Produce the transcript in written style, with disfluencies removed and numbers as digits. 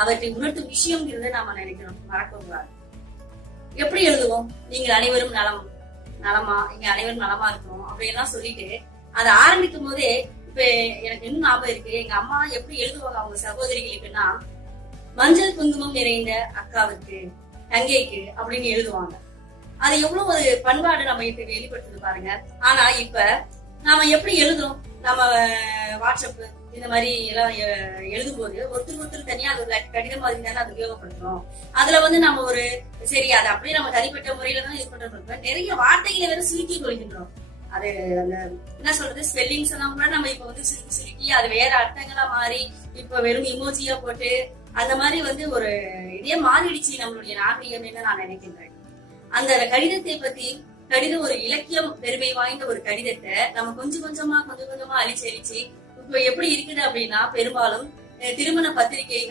அவற்றை உணர்த்தும் விஷயம்ங்கிறத நாம நினைக்கிறோம், மறக்க கூடாது. எப்படி எழுதுவோம்? நீங்கள் அனைவரும் நலமா, இங்க அனைவரும் நலமா இருக்கணும் அப்படின்லாம் சொல்லிட்டு அதை ஆரம்பிக்கும் போதே, இப்ப எனக்கு இன்னும் ஞாபகம் இருக்கு, எங்க அம்மா எப்படி எழுதுவாங்க அவங்க சகோதரிகளுக்குன்னா, மஞ்சள் குங்குமம் நிறைந்த அக்காவுக்கு, தங்கைக்கு அப்படின்னு எழுதுவாங்க. அது எவ்வளவு ஒரு பண்பாடு நம்ம இப்ப வெளிப்படுத்துது பாருங்க. ஆனா இப்ப நாம எப்படி எழுதுறோம்? நம்ம வாட்ஸ்அப் இந்த மாதிரி எல்லாம் எழுதும் போது ஒருத்தர் தனியா அது ஒரு கடிதம் மாதிரி தானே அது உபயோகப்படுத்துறோம். அதுல நம்ம ஒரு சரி அதை அப்படியே நம்ம தனிப்பட்ட முறையில தான் இது பண்றோம். நிறைய வார்த்தைகளை வேற சுருக்கி கொள்கின்றோம். அது அந்த என்ன சொல்றது, ஸ்பெல்லிங்ஸ் எல்லாம் கூட நம்ம இப்ப சுருக்கி அது வேற அர்த்தங்களா மாறி இப்ப வெறும் இமோஜியா போட்டு அந்த மாதிரி ஒரு இதே மாறிடுச்சு நம்மளுடைய நாகரிகம் என்ன நான் நினைக்கின்றேன். அந்த கடிதம் ஒரு இலக்கியம் பெருமை வாய்ந்த ஒரு கடிதத்தை நம்ம கொஞ்சம் கொஞ்சமா அழிச்சு இப்ப எப்படி இருக்குது அப்படின்னா, பெரும்பாலும் திருமண பத்திரிகை